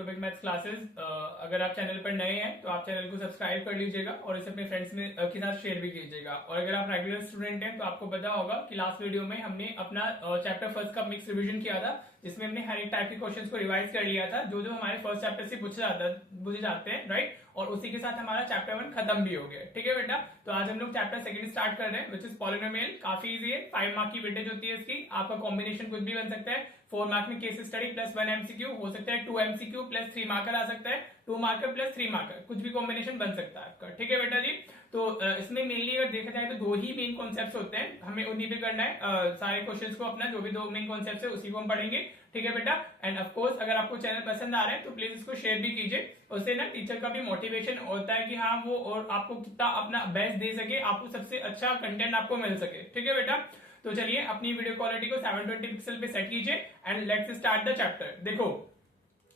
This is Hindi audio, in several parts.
Utopic maths classes. अगर आप चैनल पर नए हैं तो आप चैनल को सब्सक्राइब कर लीजिएगा और इसे अपने फ्रेंड्स में के साथ शेयर भी कीजिएगा। और अगर आप रेगुलर स्टूडेंट हैं तो आपको पता होगा कि लास्ट वीडियो में हमने अपना चैप्टर फर्स्ट का मिक्स रिवीजन किया था, जिसमें हमने हर एक टाइप के क्वेश्चंस को रिवाइज कर लिया था जो हमारे फर्स्ट चैप्टर से पूछे जाते हैं, राइट। और उसी के साथ हमारा चैप्टर 1 खत्म भी हो गया। ठीक है बेटा, तो आज हम लोग चैप्टर सेकंड स्टार्ट कर रहे हैं, विच इज पॉलिनोमियल। काफी इजी है, 5 मार्क की वेटेज होती है इसकी। आपका कॉम्बिनेशन कुछ भी बन सकता है। 4 मार्क में केस स्टडी प्लस 1 एमसीक्यू हो सकता है, 2 एमसीक्यू प्लस 3 मार्कर आ सकता है, 2 मार्कर प्लस 3 मार्कर, कुछ भी कॉम्बिनेशन बन सकता है आपका। ठीक है बेटा जी, तो इसमें मेनली अगर देखा जाए तो 2 ही मेन कॉन्सेप्ट्स होते हैं, हमें उन्हीं पे करना है सारे क्वेश्चंस को। अपना जो भी 2 मेन कॉन्सेप्ट्स है उसी को हम पढ़ेंगे। ठीक है बेटा, एंड ऑफ कोर्स अगर आपको चैनल पसंद आ रहा है तो प्लीज इसको शेयर भी कीजिए। उससे ना टीचर का भी मोटिवेशन होता है कि हाँ वो और आपको कितना अपना बेस्ट दे सके, आपको सबसे अच्छा कंटेंट आपको मिल सके। ठीक है बेटा, तो चलिए अपनी वीडियो क्वालिटी को 720 पिक्सल पे सेट कीजिए and let's start the chapter. देखो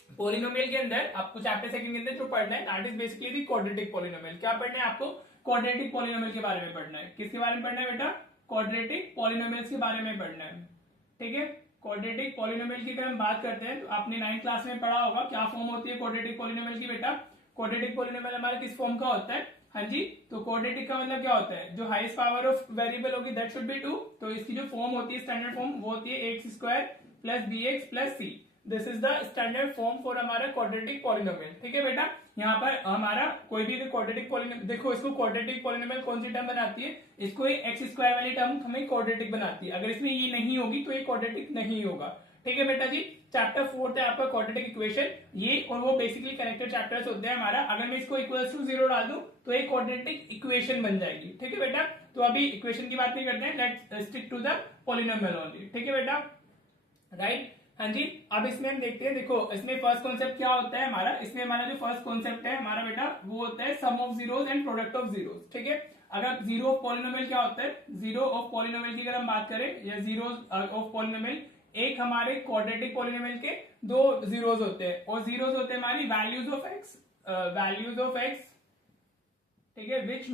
पॉलिनोमियल के अंदर आपको चैप्टर सेकंड के अंदर जो पढ़ना है that is basically the quadratic polynomial. क्या पढ़ना है आपको? क्वाड्रेटिक पॉलिनोमियल के बारे में पढ़ना है। किसके बारे में पढ़ना है बेटा? क्वाड्रेटिक पॉलिनोमियल्स के बारे में पढ़ना है। ठीक है, क्वाड्रेटिक पॉलिनोमियल की अगर हम बात करते हैं तो आपने 9th क्लास में पढ़ा होगा क्या फॉर्म होती है क्वाड्रेटिक पॉलिनोमियल की। बेटा क्वाड्रेटिक पॉलिनोमियल हमारा किस फॉर्म का होता है? हाँ जी, तो क्वाड्रेटिक का मतलब क्या होता है? जो हाईएस्ट पावर ऑफ वेरिएबल होगी दैट शुड बी 2। तो इसकी जो फॉर्म होती है स्टैंडर्ड फॉर्म वो होती है x square plus b x plus c. This is the standard form for हमारा क्वाड्रेटिक पॉलिनोमियल। ठीक है बेटा, यहाँ पर हमारा कोई भी क्वाड्रेटिक पॉलिनोमियल, देखो इसको क्वाड्रेटिक पॉलिनोमियल कौन सी टर्म बनाती है? इसको एक्स स्क्वायर वाली टर्म हमें क्वाड्रेटिक बनाती है। अगर इसमें ये नहीं होगी तो ये क्वाड्रेटिक नहीं होगा। ठीक है बेटा जी, चैप्टर 4 है आपका क्वाड्रेटिक इक्वेशन। ये और वो बेसिकली कनेक्टेड चैप्टर्स होते हैं हमारा। अगर मैं इसको इक्वल्स टू 0 डाल दूं तो एक क्वाड्रेटिक इक्वेशन बन जाएगी। ठीक है बेटा, तो अभी इक्वेशन की बात नहीं करते हैं, let's stick to the polynomial only. ठीक है बेटा, राइट। हाँ जी, अब इसमें हम देखते हैं। देखो इसमें फर्स्ट कॉन्सेप्ट क्या होता है हमारा? इसमें हमारा जो फर्स्ट कॉन्सेप्ट है हमारा बेटा वो होता है sum of zeros and product of zeros. ठीक है, अगर जीरो ऑफ पॉलिनोमियल क्या होता है? जीरो ऑफ पॉलिनोमियल की अगर हम बात करें या जीरो ऑफ पॉलिनोमियल, एक हमारे क्वाड्रेटिक पॉलिनोमियल के 2 जीरोस होते हैं और जीरोस होते हैं हमारी values of x, values of x. ठीक है, which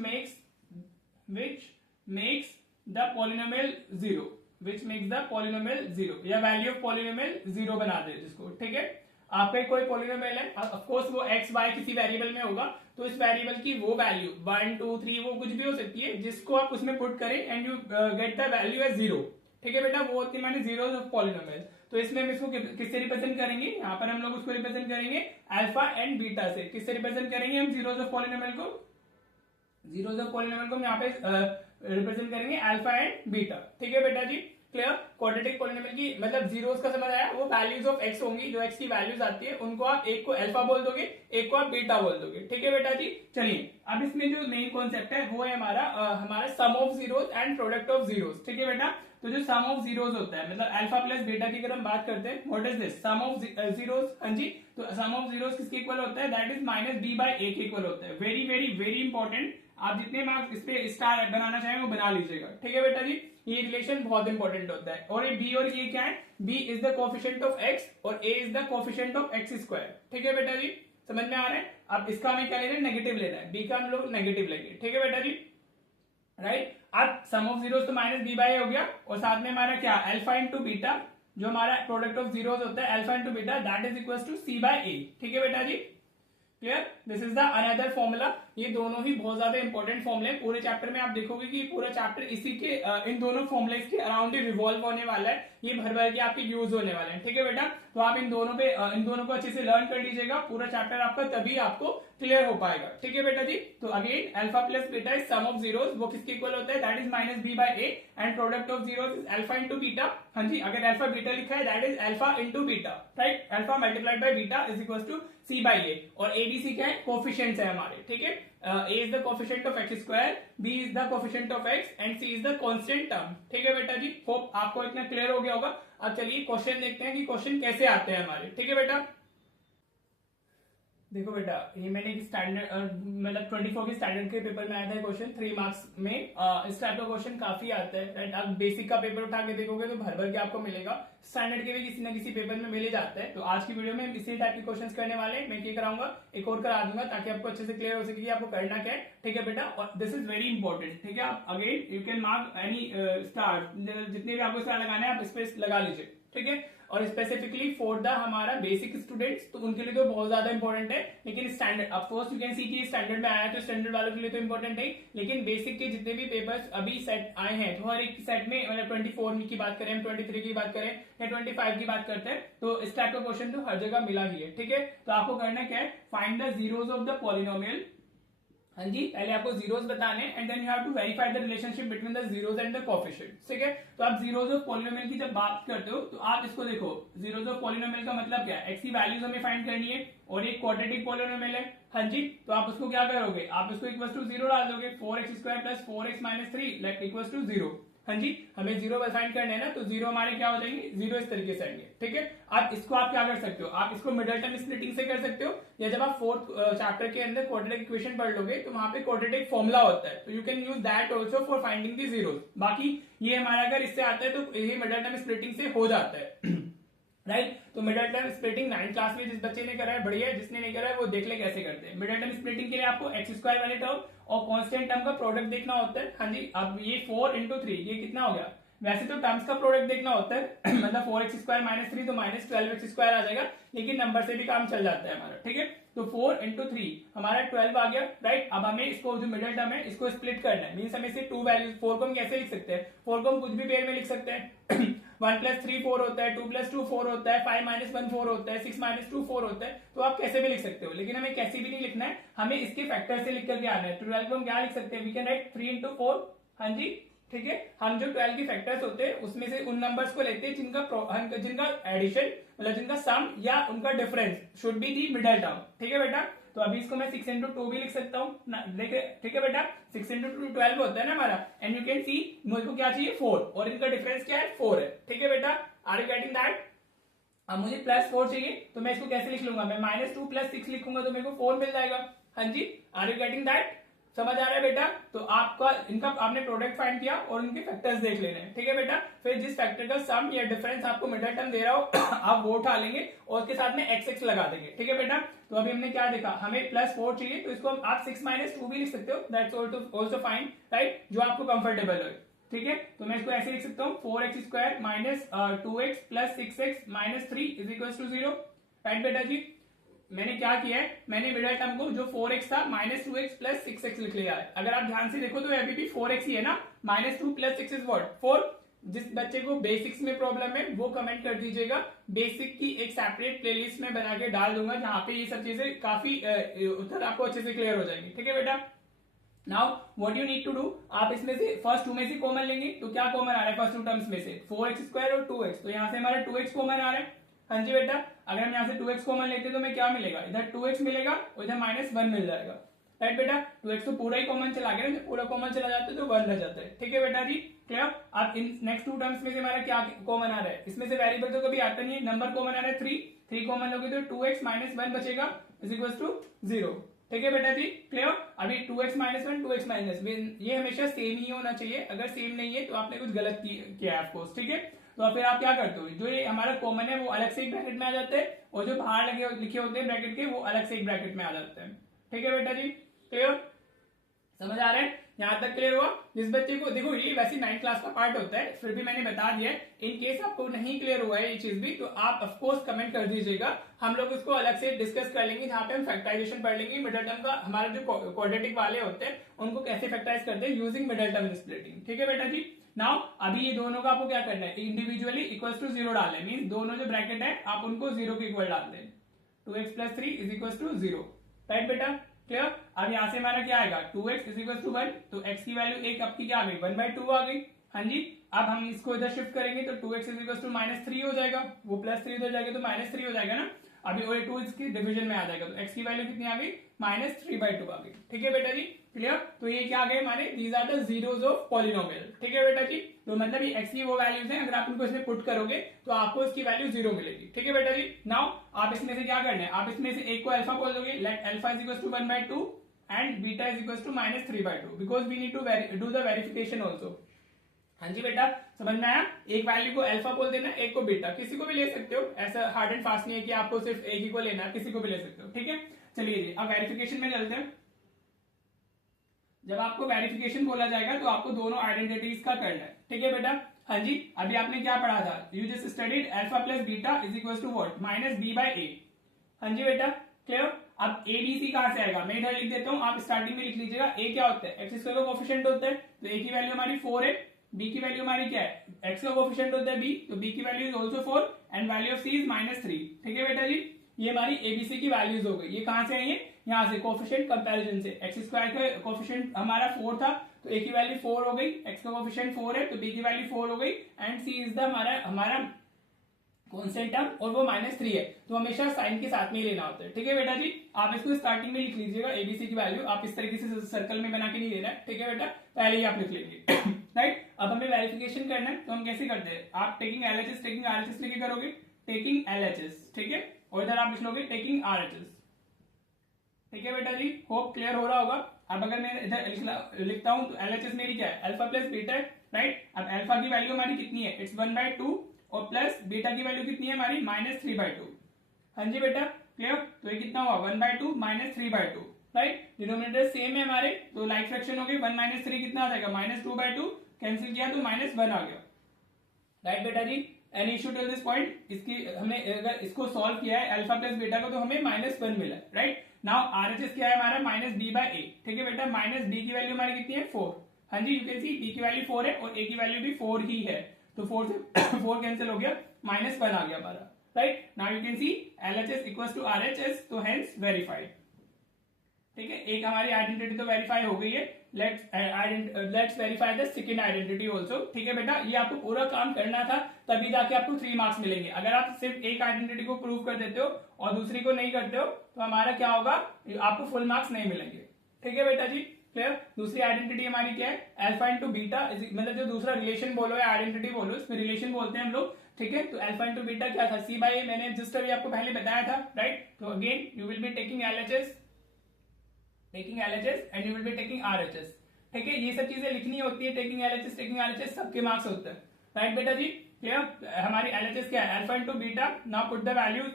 makes the polynomial zero, which makes the polynomial zero, या वैल्यू ऑफ पॉलिनोमियल जीरो बना दे जिसको। ठीक है, आपका कोई पॉलिनोमियल है, ऑफ कोर्स वो एक्स वाई किसी वेरिएबल में होगा, तो इस वेरिएबल की वो वैल्यू 1 2 3 वो कुछ भी हो सकती है, जिसको आप उसमें पुट करें and you get the value as zero. ठीक है बेटा, वो होती है माने जीरोस ऑफ पॉलिनोमियल। तो इसमें हम इसको किससे रिप्रेजेंट करेंगे? यहाँ पर हम लोग उसको रिप्रेजेंट करेंगे अल्फा एंड बीटा से। किससे रिप्रेजेंट करेंगे हम जीरोस ऑफ पॉलिनोमियल को? जीरोस ऑफ पॉलिनोमियल को हम यहाँ पे रिप्रेजेंट करेंगे अल्फा एंड बीटा। ठीक है बेटा जी, क्लियर। क्वाड्रेटिक पॉलिनोमियल की मतलब जीरोस का समझ आया? वो वैल्यूज ऑफ एक्स होंगी, जो एक्स की वैल्यूज आती है उनको आप एक को अल्फा बोल दोगे, एक को आप बीटा बोल दोगे। ठीक है बेटा जी, चलिए अब इसमें जो मेन कॉन्सेप्ट है वो है हमारा sum of zeros and product of zeros. ठीक है बेटा, तो जो सम ऑफ जीरोस होता है मतलब अल्फा प्लस बीटा की अगर हम बात करते हैं, what is this? Sum of zeros. हाँ जी, तो सम ऑफ जीरोस किसके इक्वल होता है? That is minus b by a के इक्वल होता है। वेरी वेरी वेरी इंपॉर्टेंट, आप जितने मार्क्स इस पे स्टार बनाना चाहें वो बना लीजिएगा। ठीक है बेटा जी, ये रिलेशन बहुत इंपॉर्टेंट होता है। और ये बी और ये क्या है? B is the coefficient of x और a is the coefficient of x square. ठीक है बेटा जी, समझ में आ रहा है? अब इसका हमें क्या लेना है? नेगेटिव लेना है, बी का हम लोग नेगेटिव लेंगे। ठीक है बेटा जी, राइट। अब सम ऑफ जीरोस तो माइनस बी बाय ए हो गया, और साथ में हमारा क्या? अल्फा इंटू बीटा, जो हमारा प्रोडक्ट ऑफ जीरोस होता है alpha into beta, that is equal to c by a. ठीक है बेटा जी, clear. This is the another formula. ये दोनों ही बहुत ज्यादा इंपॉर्टेंट फॉर्मुले हैं पूरे चैप्टर में। आप देखोगे कि पूरा चैप्टर इसी के इन दोनों फॉर्मुलेस के अराउंड ही रिवॉल्व होने वाला है। ये भर भर के आपके यूज होने वाले हैं। ठीक है बेटा, तो आप इन दोनों को अच्छे से लर्न कर लीजिएगा। पूरा चैप्टर आपका तभी आपको क्लियर हो पाएगा। ठीक है बेटा जी, तो again alpha plus beta is sum of zeros, वो किसके इक्वल होता है? That is minus b by a, and product of zeros is alpha into beta. हाँ जी, अगर अल्फा बीटा लिखा है that is alpha into beta, right. Alpha multiplied by beta is equal to c by a, और एबीसी क्या है? कोफिशिएंट्स है हमारे। ठीक है, a is the coefficient of x square, B is the coefficient of x and c is the constant term. ठीक है बेटा जी, होप आपको इतना क्लियर हो गया होगा। अब चलिए क्वेश्चन देखते हैं कि क्वेश्चन कैसे आते हैं हमारे। ठीक है बेटा, देखो बेटा ये मैंने स्टैंडर्ड मतलब 24 के स्टैंडर्ड के पेपर में आया था क्वेश्चन 3 मार्क्स में। इस टाइप का क्वेश्चन काफी आता है, राइट। आप बेसिक का पेपर उठा के देखोगे तो भर भर के आपको मिलेगा। स्टैंडर्ड के भी किसी ना किसी पेपर में मिले जाता है। तो आज की वीडियो में हम इसी टाइप के क्वेश्चंस करने वाले हैं। मैं क्या कराऊंगा, एक और करा दूंगा ताकि आपको अच्छे से क्लियर हो सके कि आपको करना क्या है। ठीक है बेटा, और दिस इज वेरी इंपॉर्टेंट। ठीक है, आप again you can mark any star, जितने भी आपको स्टार लगाने हैं आप इस पे लगा लीजिए। ठीक है, और स्पेसिफिकली फॉर द हमारा बेसिक स्टूडेंट्स, तो उनके लिए तो बहुत ज्यादा इंपॉर्टेंट है, लेकिन स्टैंडर्ड ऑफकोर्स यू कैन सी कि स्टैंडर्ड में आया तो स्टैंडर्ड वालों के लिए तो इंपॉर्टेंट है, लेकिन बेसिक के जितने भी पेपर्स अभी सेट आए हैं तो हर एक सेट में मतलब 24 की बात करें, 23 की बात करें या 25 की बात करते हैं, तो इस टाइप का क्वेश्चन तो हर जगह मिला ही है। ठीक है, तो आपको करना क्या है, find the zeros of the polynomial. हाँ जी, पहले आपको जीरोस बताने and then you have to verify the relationship between the zeros and the coefficient. ठीक है, तो आप जीरोस ऑफ पॉलिनोमियल की जब बात करते हो तो आप इसको देखो, जीरोस ऑफ पॉलिनोमियल का मतलब क्या है, एक्स की वैल्यूज हमें फाइंड करनी है और एक क्वाड्रेटिक पॉलिनोमियल है। हाँ जी, तो आप उसको क्या करोगे, आप इसको इक्वल टू 0 डाल दोगे, 4x² plus 4x minus 3 equal to 0। हाँ जी, हमें 0 फाइंड करना है ना, तो 0 हमारे क्या हो जाएंगे, 0 इस तरीके से आएंगे। ठीक है, अब इसको आप क्या कर सकते हो, आप इसको मिडल टर्म स्प्लिटिंग से कर सकते हो, या जब आप फोर्थ चैप्टर के अंदर क्वाड्रेटिक इक्वेशन पढ़ लोगे तो वहां पे क्वाड्रेटिक फॉर्मूला होता है, तो you can use that also for finding the zeros. बाकी ये हमारा अगर इससे आता है तो ये मिडल टर्म स्प्लिटिंग से हो जाता है। राइट, तो middle term splitting 9th class में जिस बच्चे ने करा है बढ़िया है, जिसने नहीं करा है वो देख ले कैसे करते हैं। मिडल टर्म स्प्लिटिंग के लिए आपको x² वाले टर्म और कांस्टेंट टर्म का प्रोडक्ट देखना होता है। हाँ जी, अब ये 4 × 3 ये कितना हो गया, वैसे तो टर्म्स का प्रोडक्ट देखना होता है मतलब 4x² माइनस 3 तो माइनस 12x² आ जाएगा, लेकिन नंबर से भी काम चल जाता है हमारा। ठीक है, तो 4 × 3 हमारा 12 आ गया। राइट, अब हमें इसको जो मिडिल टर्म है इसको स्प्लिट करना है, मींस हमें से 2 वैल्यूज, 4 को हम कैसे लिख सकते हैं, 4 को हम कुछ भी पेयर में लिख सकते हैं 1 + 3 4 होता है, 2 + 2 4 होता है, 5 - 1 4 होता है, 6 - 2 4 होता है, तो आप कैसे भी लिख सकते हो, लेकिन हमें कैसे भी नहीं लिखना है, हमें इसके फैक्टर से लिख करके आना है। 12 को हम क्या लिख सकते हैं, वी कैन राइट 3 × 4। हाँ जी, ठीक है, हम जो 12 के फैक्टर्स होते हैं उसमें से उन नंबर्स को लेते हैं जिनका एडिशन मतलब जिनका सम या उनका difference should be the middle term. ठीक है बेटा, तो अभी इसको मैं 6 × 2 भी लिख सकता हूँ। ठीक है बेटा, 6 × 2 12 होता है ना हमारा, एंड यू कैन सी मुझको क्या चाहिए 4 और इनका डिफरेंस क्या है 4 है। ठीक है बेटा, आर यू गेटिंग दैट। अब मुझे +4 चाहिए तो मैं इसको कैसे लिख लूंगा, मैं -2 + 6 लिखूंगा तो मेरे को 4 मिल जाएगा। हाँ जी, आर यू गेटिंग दैट, समझ आ रहा है बेटा। तो आपका इनका आपने प्रोडक्ट फाइंड किया और इनके फैक्टर्स देख लेने हैं। ठीक है बेटा, फिर जिस फैक्टर का सम या डिफरेंस आपको मिडल टर्म दे रहा हो आप वो उठा लेंगे और उसके साथ में x लगा देंगे। ठीक है बेटा, तो अभी हमने क्या देखा, हमें +4 चाहिए तो इसको आप 6 - 2 भी लिख सकते हो, दैट्स आल्सो फाइन। राइट, जो आपको कंफर्टेबल हो। ठीक है, तो मैं इसको ऐसे लिख सकता हूँ 4x² minus 2x plus 6x minus 3 = 0। Right बेटा जी, मैंने क्या किया है, मैंने मिडल टर्म को जो 4x था -2x प्लस 6x लिख लिया है। अगर आप ध्यान से देखो तो अभी भी 4x ही है ना, -2 + 6 इज व्हाट 4। जिस बच्चे को बेसिक्स में प्रॉब्लम है वो कमेंट कर दीजिएगा, बेसिक की एक सेपरेट प्लेलिस्ट में बना के डाल दूंगा जहां पे ये सब चीजें काफी उधर आपको अच्छे से क्लियर हो जाएंगी। ठीक है बेटा, now what you need to do, आप इसमें से फर्स्ट 2 में से कॉमन लेंगे, तो क्या कॉमन आ रहा है फर्स्ट 2 टर्म्स में से 4x² और 2x, तो यहाँ से हमारा 2x कॉमन आ रहा है। हाँ जी बेटा, अगर हम यहाँ से 2x कॉमन लेते हैं तो हमें क्या मिलेगा, इधर 2x मिलेगा और इधर -1 मिल जाएगा। राइट बेटा, 2x तो पूरा ही कॉमन चला गया ना, जब पूरा कॉमन चला जाता है तो 1 रह जाता है। ठीक है बेटा जी, क्लियर। अब इन नेक्स्ट 2 टर्म्स में से हमारा क्या कॉमन आ रहा है, इसमें से वेरिएबल तो कभी आता नहीं है, नंबर कॉमन आ रहा है 3 कॉमन लोगे तो 2x - 1 बचेगा = 0। ठीक है बेटा जी, क्लियर। अभी 2x - 1 2x - ये हमेशा सेम ही होना चाहिए, अगर सेम नहीं है तो आपने कुछ गलत किया है ऑफकोर्स। ठीक है, तो फिर आप क्या करते हो, जो ये हमारा कॉमन है वो अलग से एक ब्रैकेट में आ जाते हैं और जो बाहर लिखे होते हैं ब्रैकेट के वो अलग से एक ब्रैकेट में आ जाते हैं। ठीक है बेटा जी, क्लियर, समझ आ रहा है, यहां तक क्लियर हुआ। जिस बच्चे को देखो ये वैसे 9th क्लास का पार्ट होता है, फिर भी मैंने बता दिया, इन केस आपको नहीं क्लियर हुआ है ये चीज भी तो आप ऑफकोर्स कमेंट कर दीजिएगा, हम लोग उसको अलग से डिस्कस कर लेंगे जहां पे हम फैक्टराइजेशन पढ़ लेंगे, मिडल टर्म का हमारे जो क्वाड्रेटिक वाले होते हैं उनको कैसे फैक्टराइज करते हैं यूजिंग मिडल टर्म स्प्लिटिंग। ठीक है बेटा जी, नाउ अभी ये दोनों का आपको क्या करना है, इंडिविजुअली = 0 डालना है, मींस दोनों जो ब्रैकेट है आप उनको 0 के इक्वल डाल दें, 2x + 3 = 0। राइट बेटा, क्लियर। अब यहां से हमारा क्या आएगा, 2x = 1, तो x की वैल्यू एक आपकी क्या आ गई 1/2 आ गई। हाँ जी, अब हम इसको इधर शिफ्ट करेंगे तो 2x = -3 हो जाएगा, वो +3 इधर जाएगा तो -3 हो जाएगा ना, अभी और 2 इसकी डिवीजन में आ जाएगा तो x की वैल्यू कितनी आ गई -3/2 आ गई। ठीक है बेटा जी, क्लियर। तो ये क्या आ गए हमारे, these are the zeros of polynomial. ठीक है बेटा जी, तो मतलब ये x की वो वैल्यूज हैं, अगर आप उनको इसमें पुट करोगे तो आपको इसकी वैल्यू 0 मिलेगी। ठीक है बेटा जी, नाउ आप इसमें से क्या करना है, आप इसमें से एक को अल्फा बोल दोगे, let alpha = 1/2 and beta = -3/2 because we need to do the verification also. हाँ जी बेटा, समझ में आया, एक वैल्यू को अल्फा बोल देना, एक को बीटा, किसी को भी ले सकते हो, ऐसा हार्ड एंड फास्ट नहीं है कि आपको सिर्फ एक ही को लेना है, किसी को भी ले सकते हो। ठीक है, चलिए जी अब वेरिफिकेशन में चलते हैं। जब आपको वेरिफिकेशन बोला जाएगा तो आपको दोनों आइडेंटिटीज का करना है। ठीक है बेटा, हाँ जी, अभी आपने क्या पढ़ा था, you just studied alpha plus beta is equal to what, minus b by a. हाँ जी बेटा, क्लियर। अब ए बी सी कहां से आएगा, मैं इधर लिख देता हूं, आप स्टार्टिंग में लिख लीजिएगा। ए क्या होता है, एक्स स्क्वायर का कोफिशिएंट होता है, तो ए की वैल्यू हमारी 4 है। बी की वैल्यू हमारी क्या है, एक्स का कोफिशिएंट होता है बी, तो बी की value is also 4 and value of c is -3। ठीक है बेटा जी, ये हमारी एबीसी की वैल्यूज हो गई। ये कहां से आई है, यहाँ से कोफिशिएंट कंपैरिजन से। एक्स स्क्वायर का कोफिशिएंट हमारा 4 था, तो ए की वैल्यू 4 हो गई, एक्स का कोफिशिएंट 4 है, तो बी की वैल्यू 4 हो गई एंड सी इज द हमारा कॉन्स्टेंट टर्म और वो -3 है, तो हमेशा साइन के साथ में ही लेना होता है। ठीक है बेटा जी, आप इसको स्टार्टिंग में लिख लीजिएगा एबीसी की वैल्यू, आप इस तरीके से सर्कल में बना के नहीं लेना है। ठीक है बेटा, पहले ही आप लिख लेंगे। राइट, अब हमें वेरिफिकेशन करना है, तो हम कैसे करते हैं, आप टेकिंग एलएचएस टेकिंग आरएचएस लेके करोगे, टेकिंग एलएचएस, ठीक है, और इधर आप लिख लोगे टेकिंग आरएचएस। ठीक है बेटा जी, होप क्लियर हो रहा होगा। अब अगर मैं इधर लिखता हूं तो एलएचएस मेरी क्या है, अल्फा प्लस बीटा है। राइट, अब अल्फा की वैल्यू हमारी कितनी है, इट्स 1/2 और प्लस बीटा की वैल्यू कितनी है हमारी, -3/2। हाँ जी बेटा, क्लियर। तो ये कितना हुआ, 1/2 -3/2। राइट, डिनोमिनेटर सेम है हमारे, तो लाइक फ्रैक्शन हो गई, 1 - 3 कितना आ जाएगा, -2/2, कैंसिल किया तो -1 आ गया। राइट बेटा जी, any issue till this point, इसकी हमने अगर इसको सॉल्व किया है अल्फा प्लस बीटा को, तो हमें -1 मिला। राइट, नाउ आरएचएस क्या है हमारा, -b/a। ठीक है बेटा, माइनस बी की वैल्यू हमारी कितनी है, 4। हाँ जी, यू कैन सी बी की वैल्यू 4 है और ए की वैल्यू भी 4 ही है, तो 4 से 4 कैंसिल हो गया, -1 आ गया हमारा। Right, now you can see LHS equals to RHS, तो हेंस वेरीफाइड। ठीक है, एक हमारी आइडेंटिटी तो वेरीफाई हो गई है, let's verify the second identity also. ठीक है बेटा, ये आपको पूरा काम करना था, तभी जाके आपको 3 मार्क्स मिलेंगे। अगर आप सिर्फ एक आइडेंटिटी को प्रूव कर देते हो और दूसरी को नहीं करते हो, तो हमारा क्या होगा, आपको फुल मार्क्स नहीं मिलेंगे। ठीक है बेटा जी, क्लियर। दूसरी आइडेंटिटी हमारी क्या है, अल्फा इंटू बीटा, मतलब जो दूसरा रिलेशन बोलो या आइडेंटिटी बोलो, इसमें रिलेशन बोलते हैं हम लोग। ठीक है, तो अल्फा इंटू बीटा क्या था, सी बाई ए, मैंने जस्ट अभी आपको पहले बताया था। राइट, तो again you will be taking LHS and you will be taking RHS. ठीक है, ये सब चीजें लिखनी होती है, टेकिंग एलएचएस टेकिंग आरएचएस सबके मार्क्स होते हैं। राइट बेटा जी, क्लियर। हमारी एलएचएस क्या है, alpha into beta. Now put the values.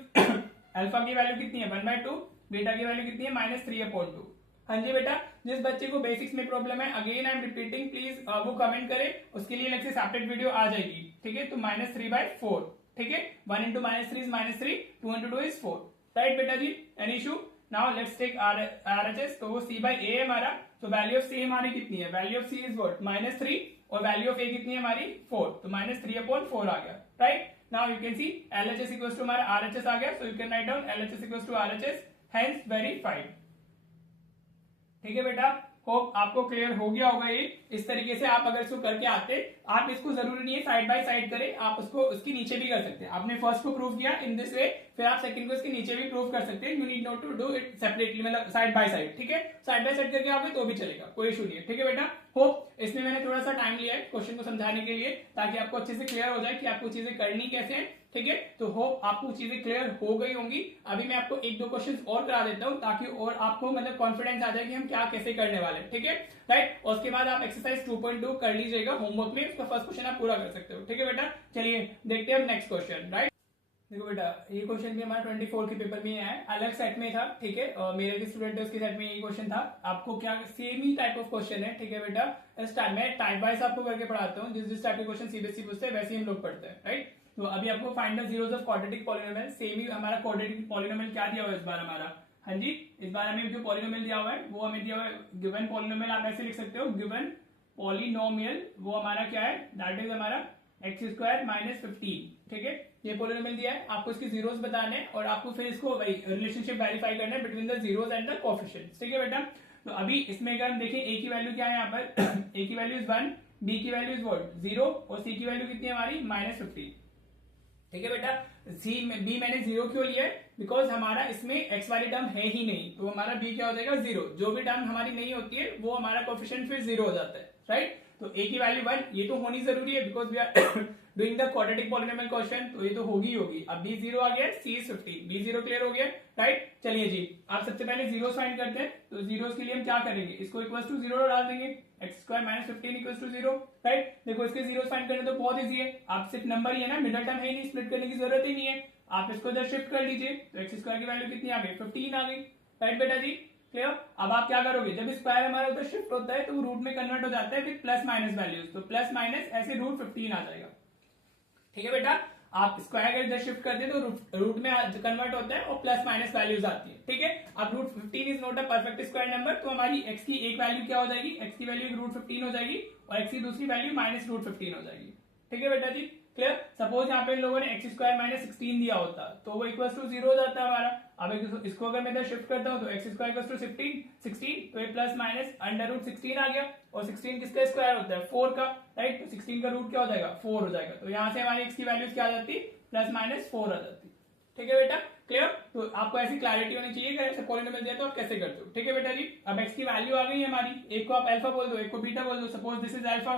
Alpha की वैल्यू कितनी है, 1/2, बीटा की वैल्यू कितनी है, -3/2। हाँ जी बेटा, जिस बच्चे को बेसिक्स में प्रॉब्लम है, again I am repeating, please वो कमेंट करे, उसके लिए अलग से सेपरेट वीडियो आ जाएगी। ठीक है, तो -3/4। ठीक है, 1 × -3 is -3, 2 × 2 is 4। राइट बेटा जी, any issue. Now let's take RHS, तो वो c/a है हमारा, तो वैल्यू ऑफ c हमारी कितनी है, value of c is what, -3 और वैल्यू ऑफ a कितनी है हमारी, 4, तो -3/4 आ गया। Right, now you can see LHS equals to हमारा RHS आ गया, so you can write down LHS equals to RHS, hence verified. ठीक है बेटा, होप आपको क्लियर हो गया होगा। ये इस तरीके से आप अगर इसको करके आते, आप इसको जरूरी नहीं है साइड बाय साइड करें, आप उसको उसके नीचे भी कर सकते हैं। आपने फर्स्ट को प्रूव किया इन दिस वे, फिर आप सेकंड को इसके नीचे भी प्रूव कर सकते हैं। You need not to do it separately, मतलब साइड बाय साइड। ठीक है, साइड बाय साइड करके आओगे तो भी चलेगा, कोई इशू नहीं है। ठीक है बेटा, होप इसमें मैंने थोड़ा सा टाइम लिया है क्वेश्चन को समझाने के लिए, ताकि आपको अच्छे से क्लियर हो जाए कि आपको चीजें करनी कैसे है। ठीक है, तो होप आपको चीजें क्लियर हो गई होंगी। अभी मैं आपको 1-2 क्वेश्चन और करा देता हूं, ताकि और आपको मतलब कॉन्फिडेंस आ जाए कि हम क्या कैसे करने वाले हैं। ठीक है, राइट, और उसके बाद आप एक्सरसाइज 2.2 कर लीजिएगा होमवर्क में, उसका फर्स्ट क्वेश्चन आप पूरा कर सकते हो। ठीक है बेटा, चलिए देखते हैं नेक्स्ट क्वेश्चन। राइट, देखो बेटा, ये क्वेश्चन भी हमारा 24 के पेपर में है, अलग सेट में था। ठीक है, मेरे जो स्टूडेंट है उसके सेट में ये क्वेश्चन था। आपको क्या same he type of question है। ठीक है बेटा, इस टाइम मैं टाइप वाइज आपको करके पढ़ाता हूँ, जिस टाइप के क्वेश्चन सीबीएसई पूछते हैं वैसे ही हम लोग पढ़ते हैं। राइट, तो अभी आपको find the zeros of quadratic polynomial, same ही हमारा क्वाड्रेटिक पॉलिनोमियल क्या दिया हुआ है इस बार हमारा। हाँ जी, इस बार हमें जो पॉलिनोमियल दिया हुआ है वो हमें दिया हुआ है गिवन पॉलिनोमियल, आप ऐसे लिख सकते हो गिवन पॉलिनोमियल, वो हमारा क्या है, दैट इज हमारा x² - 15। ठीक है, ये पॉलिनोमियल दिया है, आपको इसके जीरोस बताने हैं और आपको फिर इसको रिलेशनशिप वेरीफाई करना है between the zeros and the coefficients. ठीक है बेटा, तो अभी इसमें अगर हम देखें a की वैल्यू क्या है यहाँ पर a की वैल्यू इज 1, b की वैल्यू इज व्हाट 0 और c की वैल्यू कितनी है हमारी -15। ठीक है बेटा, b मैंने 0 क्यों लिया है, बिकॉज हमारा इसमें x वाली टर्म है ही नहीं, तो हमारा b क्या हो जाएगा 0। जो भी टर्म हमारी नहीं होती है वो हमारा कोएफिशिएंट फिर 0 हो जाता है। राइट, तो a की वैल्यू 1 ये तो होनी जरूरी है, because we are doing the quadratic polynomial question, तो ये तो होगी होगी। अब b 0 आ गया, c is 15, b 0 क्लियर हो गया। राइट, चलिए जी, आप सबसे पहले जीरोस फाइंड करते हैं। तो जीरोस के लिए हम क्या करेंगे, इसको इक्वल्स टू 0 डाल देंगे, x² - 15 इक्वल्स टू 0। राइट, देखो इसके जीरोस फाइंड करने तो बहुत इजी है, आप सिर्फ नंबर ही है ना, मिडिल टर्म है ही नहीं, स्प्लिट करने की जरूरत ही नहीं है। आप इसको इधर शिफ्ट कर लीजिए, तो x² की वैल्यू कितनी आ गई 15 आ गई। राइट बेटा जी, क्लियर। अब आप क्या करोगे, जब स्क्वायर हमारा उधर शिफ्ट होता है तो वो रूट में कन्वर्ट हो जाता है विद प्लस माइनस वैल्यूज, तो प्लस माइनस ऐसे रूट 15 आ जाएगा। ठीक है बेटा, आप स्क्वायर का इधर शिफ्ट करते हैं तो रूट में कन्वर्ट होता है और प्लस माइनस वैल्यूज आती है। ठीक है, अब root 15 is not a perfect square number, तो हमारी x की एक वैल्यू क्या हो जाएगी, x की वैल्यू रूट 15 हो जाएगी और x की दूसरी वैल्यू माइनस रूट 15 हो जाएगी। ठीक है बेटा जी, क्लियर। सपोज यहाँ पे इन लोगों ने एक्स स्क्वायर माइनस 16 दिया होता तो वो इक्वल टू 0 हो जाता है हमारा। अब इसको अगर मैं इधर शिफ्ट करता हूँ तो एक्स स्क्वायर इक्वल टू 16, तो ये प्लस माइनस अंडर रूट 16 आ गया, और 16 किसका स्क्वायर होता है, 4 का, राइट। तो 16 का रूट क्या हो जाएगा, 4 हो जाएगा। तो यहाँ से हमारी एक्स की वैल्यूज क्या आ जाती, प्लस माइनस 4 आ जाती। ठीक है बेटा, क्लियर। तो आपको ऐसी क्लैरिटी होनी चाहिए, अगर ऐसे पॉलिनोमियल दिया तो आप कैसे करते हो। ठीक है बेटा जी, अब एक्स की वैल्यू आ गई है हमारी, एक को आप अल्फा बोल दो, एक को बीटा बोल दो। Suppose this is alpha,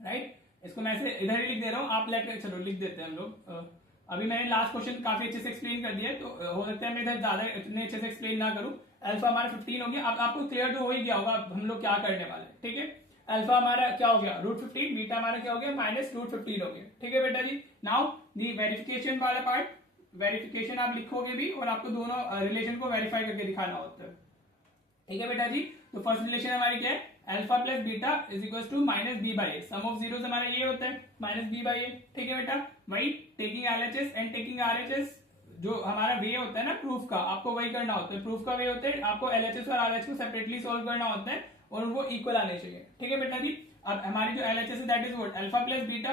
right. इसको मैं ऐसे इधर ही लिख दे रहा हूँ, आप लेकर चलो लिख देते हैं हम लोग। अभी मैंने लास्ट क्वेश्चन काफी अच्छे से एक्सप्लेन कर दिया है, तो हो सकता है मैं इधर ज्यादा इतने अच्छे से एक्सप्लेन ना करूं। अल्फा हमारा 15 हो गया। अब आपको क्लियर तो हो ही गया होगा हम लोग क्या करने वाले। ठीक है, अल्फा हमारा क्या हो गया, रूट 15, बीटा हमारा क्या हो गया, माइनस रूट 15 हो गया। ठीक है बेटा जी, नाउ दी वेरिफिकेशन वाला पार्ट, वेरिफिकेशन आप लिखोगे भी और आपको दोनों रिलेशन को वेरीफाई करके दिखाना होता है। ठीक है बेटा जी, तो फर्स्ट रिलेशन हमारी क्या है, alpha plus beta is equal to minus b by a. Sum of zeros हमारा ये होता है माइनस बी बाई ए। ठीक है बेटा, वही taking LHS and taking RHS, जो हमारा वे होता है ना प्रूफ का, आपको वही करना होता है। प्रूफ का वे होता है आपको एलएचएस और आरएचएस को सेपरेटली सॉल्व करना होता है और वो इक्वल आने चाहिए। ठीक है बेटा जी, अब हमारी जो एलएचएस है that is what, alpha plus beta.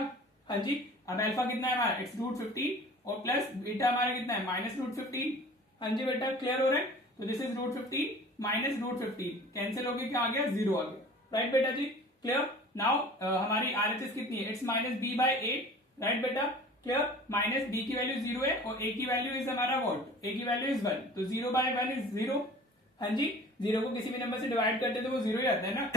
हाँ जी, अब अल्फा कितना है हमारा, एक्स रूट 15, और प्लस बीटा हमारा कितना है, माइनस रूट 15। हाँ जी बेटा, क्लियर हो रहा है। तो this is root 15 minus root 15, cancel होकर क्या आ गया, 0 आ गया। राइट बेटा जी, क्लियर। नाउ हमारी आरएचएस कितनी है, it's minus b by a, right बेटा, क्लियर। माइनस बी की वैल्यू 0 है और ए की वैल्यू इज हमारा व्हाट, ए की वैल्यू इज 1, तो 0 बाय 1 इज 0। हाँ जी, 0 को किसी भी नंबर से डिवाइड करते तो वो 0 ही आता है ना,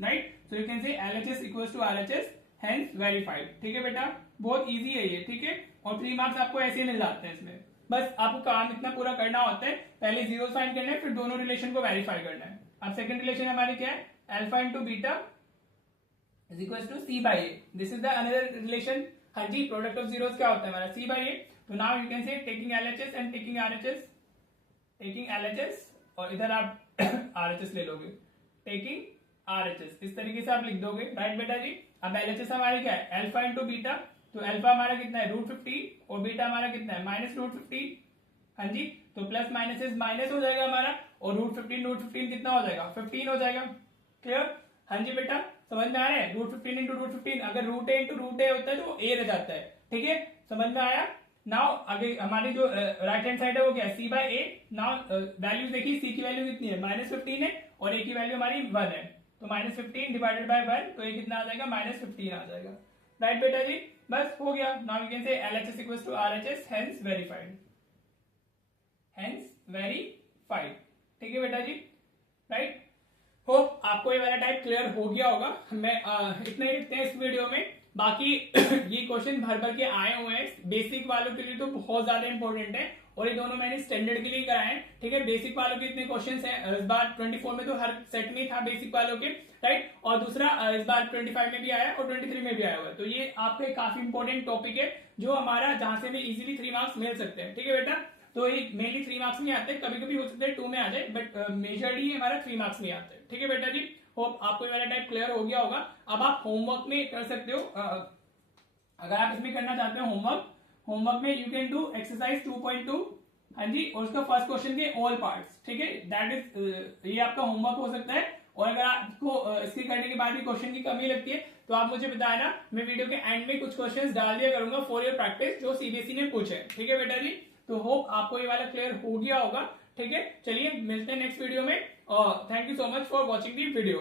right. So you can say LHS equals to RHS, hence verified. ठीक है बेटा, बहुत इजी है ये। ठीक है, और 3 मार्क्स आपको ऐसे ही मिल जाते हैं इसमें। बस आपको काम इतना पूरा करना होता है, पहले जीरो फाइंड करना है, फिर दोनों रिलेशन को वेरीफाई करना है। अब सेकंड रिलेशन हमारी क्या है, alpha into beta is equal to c by a. This is the another relation. हाँ जी, प्रोडक्ट ऑफ जीरोस क्या होता है हमारा, सी बाई ए। तो नाउ यू कैन से taking LHS and taking RHS, taking LHS और इधर आप आरएचएस ले लोगे, टेकिंग आरएचएस, इस तरीके से आप लिख दोगे। राइट बेटा जी, अब एलएचएस हमारी क्या है, अल्फा इंटू बीटा, तो अल्फा हमारा कितना है, रूट 15, और बीटा हमारा कितना है, माइनस रूट 15। हाँ जी, तो प्लस माइनस इज माइनस हो जाएगा हमारा, और रूट 15 कितना हो जाएगा, 15 हो जाएगा। क्लियर। हाँ जी बेटा, समझ में आ रहा है, रूट 15 इंटू रूट 15, अगर रूट ए इंटू रूट ए होता है तो वो ए रह जाता है। ठीक है, समझ में आया। नाउ आगे हमारी जो राइट हैंड साइड है वो क्या है, सी बाई ए। नाउ वैल्यूज देखिए, सी की वैल्यू कितनी है, माइनस 15 है, और ए की वैल्यू हमारी 1 है, तो माइनस 15 डिवाइडेड बाई 1, तो ये कितना आ जाएगा, माइनस 15 आ जाएगा। राइट बेटा जी, बस हो गया। Now you can say LHS equals to RHS, hence verified, hence verified. ठीक है बेटा जी, राइट। होप आपको ये वाला टाइप क्लियर हो गया होगा। मैं इतना ही लिखते हैं इस वीडियो में। बाकी ये क्वेश्चन भर भर के आए हुए हैं, बेसिक वालों के लिए तो बहुत ज्यादा इंपॉर्टेंट है, और ये दोनों मैंने स्टैंडर्ड के लिए कराए हैं। ठीक है, बेसिक वालों के इतने क्वेश्चंस हैं, इस बार 24 में तो हर सेट में था बेसिक वालों के, राइट। और दूसरा इस बार 25 में भी आया और 23 में भी आया हुआ है। तो ये आपका काफी इंपॉर्टेंट टॉपिक है, जो हमारा जहां से भी इजीली 3 मार्क्स मिल सकते हैं। ठीक है बेटा, तो ये मेनली 3 मार्क्स में आते हैं, कभी कभी हो सकता है 2 में आ जाए, बट मेजरली हमारा 3 मार्क्स में आते हैं। ठीक है बेटा जी, होप आपको ये वाला टाइप क्लियर हो गया होगा। अब आप होमवर्क में कर सकते हो, अगर आप इसमें करना चाहते हो होमवर्क में यू कैन डू एक्सरसाइज 2.2। हाँ जी, और उसका फर्स्ट क्वेश्चन के ऑल पार्ट्स। ठीक है, दैट इज ये आपका होमवर्क हो सकता है। और अगर आपको इसके करने के बाद भी क्वेश्चन की कमी लगती है तो आप मुझे बताना, मैं वीडियो के एंड में कुछ क्वेश्चंस डाल दिया करूंगा फॉर योर प्रैक्टिस, जो सीबीएसई ने पूछे। ठीक है बेटा जी, तो होप आपको ये वाला क्लियर हो गया होगा। ठीक है, चलिए मिलते हैं नेक्स्ट वीडियो में, और thank you so much for watching the video.